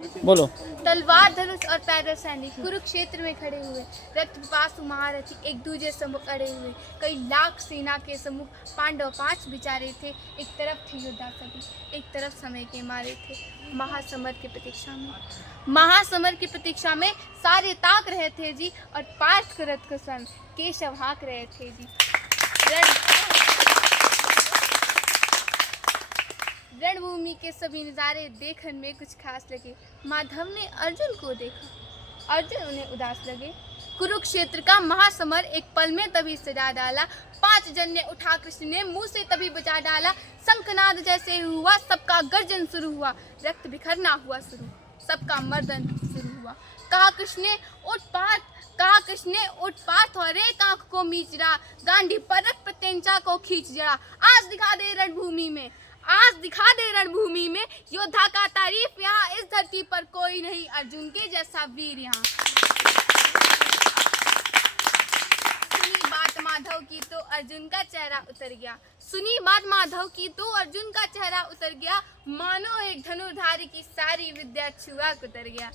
बोलो। तलवार धनुष और पैदल सैनिक कुरुक्षेत्र में खड़े हुए, रक्त पिपासु महारथी एक दूजे सम्मुख अड़े हुए। कई लाख सेना के सम्मुख पांडव 5 बिचारे थे। एक तरफ थे योद्धा सभी, एक तरफ समय के मारे थे। महासमर की प्रतीक्षा में सारे ताक रहे थे जी, और पार्थ रथ को स्वयं केशव हाँक रहे थे जी। रणभूमि के सभी नज़ारे देखने में कुछ खास लगे। माधव ने अर्जुन को देखा, अर्जुन उन्हें उदास लगे। कुरुक्षेत्र का महासमर एक पल में तभी सजा डाला। 5 जन्य उठा कृष्ण ने मुंह से तभी बचा डाला। शंखनाद जैसे हुआ, सबका गर्जन शुरू हुआ। रक्त बिखरना हुआ शुरू, सबका मर्दन शुरू हुआ। कहा कृष्ण ने उठ पार्थ और एक आंख को मीच रहा। गांधी पर रख प्रत्यंचा को खींच जड़ा। आज दिखा दे रणभूमि में योद्धा का तारीफ। यहाँ इस धरती पर कोई नहीं अर्जुन के जैसा वीर। यहाँ सुनी बात माधव की तो अर्जुन का चेहरा उतर गया। मानो एक धनुर्धारी की सारी विद्या छुआ उतर गया।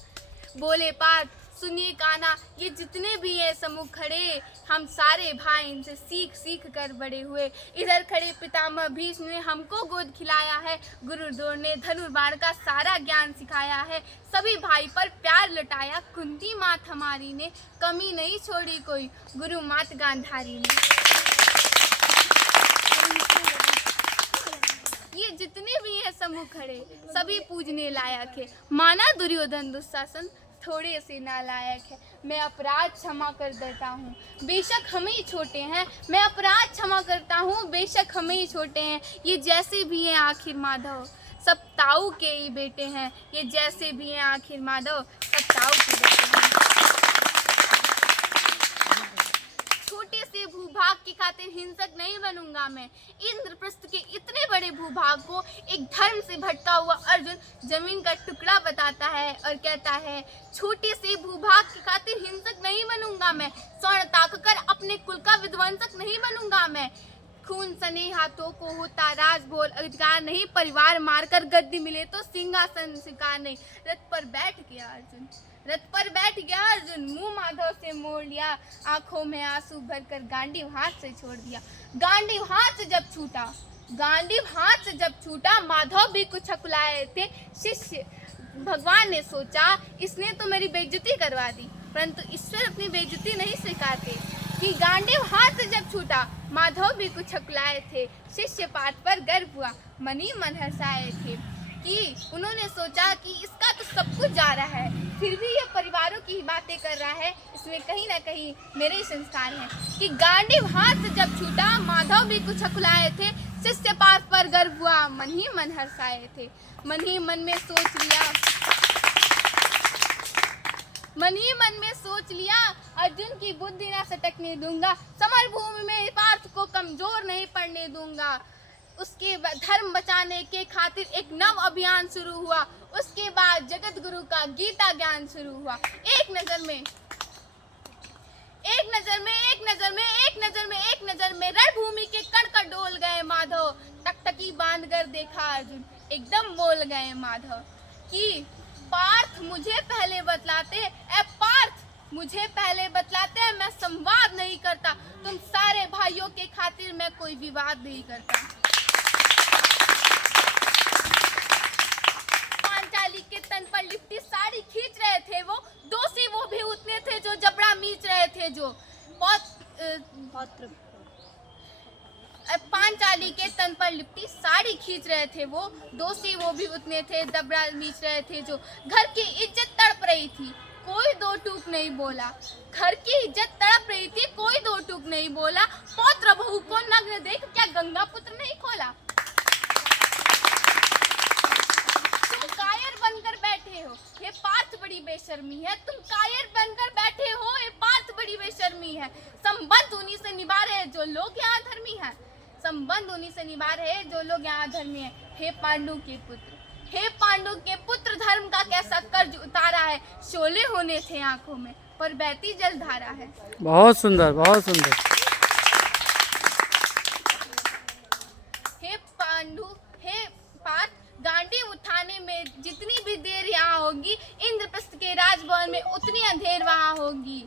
बोले पार्थ, सुनिए कान्हा, ये जितने भी हैं सम्मुख खड़े, हम सारे भाई इनसे सीख कर बड़े हुए। इधर खड़े पितामह भीष्म ने हमको गोद खिलाया है। गुरु द्रोण ने धनुर्बाण का सारा ज्ञान सिखाया है। सभी भाई पर प्यार लुटाया। कुंती मात हमारी ने कमी नहीं छोड़ी कोई, गुरु मात गांधारी ने। ये जितने भी हैं सम्मुख खड़े, सभी पूजने लायक है। माना दुर्योधन दुशासन थोड़े से नालायक है। मैं अपराध क्षमा कर देता हूँ, बेशक हम ही छोटे हैं। ये जैसे भी हैं आखिर माधव, सब ताऊ के ही बेटे हैं। ये जैसे भी हैं आखिर माधव, सब ताऊ के बेटे हैं। छोटे से भूभाग की खातिर हिंसक नहीं बनूंगा मैं। इंद्रप्रस्थ के इतने बड़े भूभाग को एक धर्म से भटका हुआ अर्जुन जमीन का टुकड़ा बताता है और कहता है, छोटे से भूभाग की खातिर हिंसक नहीं बनूंगा मैं। स्वर्ण ताक कर अपने कुल का विध्वंसक नहीं बनूंगा मैं। खून सने हाथों को होता राज भोल अधिकार नहीं। परिवार मारकर गद्दी मिले तो सिंहासन स्वीकार नहीं। रथ पर बैठ गया अर्जुन, मुंह माधव से मोड़ लिया। आंखों में आंसू भरकर गांडीव हाथ से छोड़ दिया। गांडीव हाथ से जब छूटा माधव भी कुछ हकुलाए थे शिष्य। भगवान ने सोचा, इसने तो मेरी बेइज्जती करवा दी, परंतु ईश्वर अपनी बेइज्जती नहीं स्वीकारते। कि गांडीव हाथ से जब छूटा माधव भी कुछ हकुलाए थे शिष्य। पाठ पर गर्व हुआ, मन ही मन हर्षाए थे। कि उन्होंने सोचा कि इसका तो सब कुछ जा रहा है, फिर भी ये परिवारों की बातें कर रहा है, इसमें कहीं ना कहीं मेरे ही संस्कार हैं। कि गांडीव हाथ से जब छूटा माधव भी कुछ हकुलाए थे शिष्य। पाठ पर गर्व हुआ, मन ही मन हर्षाए थे। मन ही मन में सोच लिया अर्जुन की बुद्धि ना सटकने दूंगा। समर भूमि में पार्थ को कमजोर नहीं पड़ने दूंगा। उसके बाद धर्म बचाने के खातिर एक नव अभियान शुरू हुआ। उसके बाद जगत गुरु का गीता ज्ञान शुरू हुआ। एक नजर में रणभूमि के कण कण डोल गए माधव। टकटकी बांध कर देखा अर्जुन, एकदम बोल गए माधव कि पार्थ मुझे पहले बतलाते, मैं संवाद नहीं करता। तुम सारे भाइयों के खातिर मैं कोई विवाद नहीं करता। पांचाली के तन पर लिपटी साड़ी खींच रहे थे वो, दोषी वो भी उतने थे जो जबड़ा मीच रहे थे। पांचाली के तन पर लिपटी साड़ी खींच रहे थे वो, दोषी वो भी उतने थे जबड़ा मीच रहे थे जो। घर की इज्जत तड़प रही थी, कोई दो टूक नहीं बोला। पौत्र बहू को नग्न देख क्या गंगा पुत्र नहीं खोला। तुम कायर बनकर बैठे हो, ये पार्थ बड़ी बेशर्मी है। संबंध उन्हीं से निभा रहे जो लोग यहाँ धर्मी हैं। हे पांडु के पुत्र धर्म का कैसा कर्ज उतारा है। शोले होने थे आंखों में पर बहती जल धारा है। बहुत सुंदर, बहुत सुंदर। हे पार्थ, गांडी उठाने में जितनी भी देर यहाँ होगी अंधेर वहाँ होगी।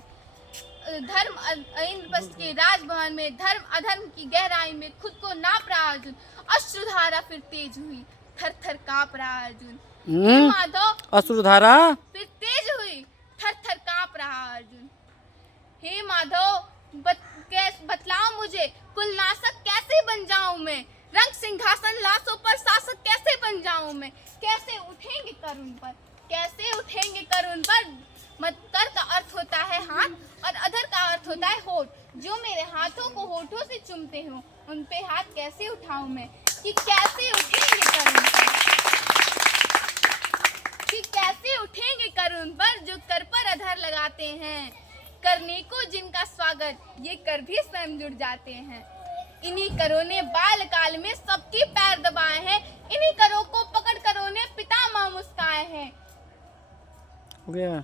धर्म इंद्रप्रस्थ के राजभवन में धर्म अधर्म की गहराई में खुद को नाप रहा अर्जुन। अश्रुधारा फिर तेज हुई, थर थर कांप रहा अर्जुन। हे माधव, अश्रुधारा फिर तेज हुई, थर थर कांप रहा अर्जुन। हे माधव, बतलाओ मुझे, कुलनाशक कैसे बन जाऊं मैं? रंग सिंहासन लाशों पर शासक कैसे बन जाऊं मैं? कैसे उठेंगे करुण पर, कैसे उठेंगे करुण पर? कर का अर्थ होता है हाथ और अधर का अर्थ होता है होठ। जो मेरे हाथों को होठों से चूमते हो, उन पे हाथ कैसे उठाऊं मैं? कि कैसे उठेंगे करुण पर, कि कैसे उठेंगे करुण पर जो कर पर अधर लगाते हैं। करने को जिनका स्वागत, ये कर भी स्वयं जुड़ जाते हैं। इन्हीं करों ने बाल काल में सबके पैर दबाए हैं। इन्हीं करों को पकड़ करों ने पिता मां मुस्काए हैं। हो गया।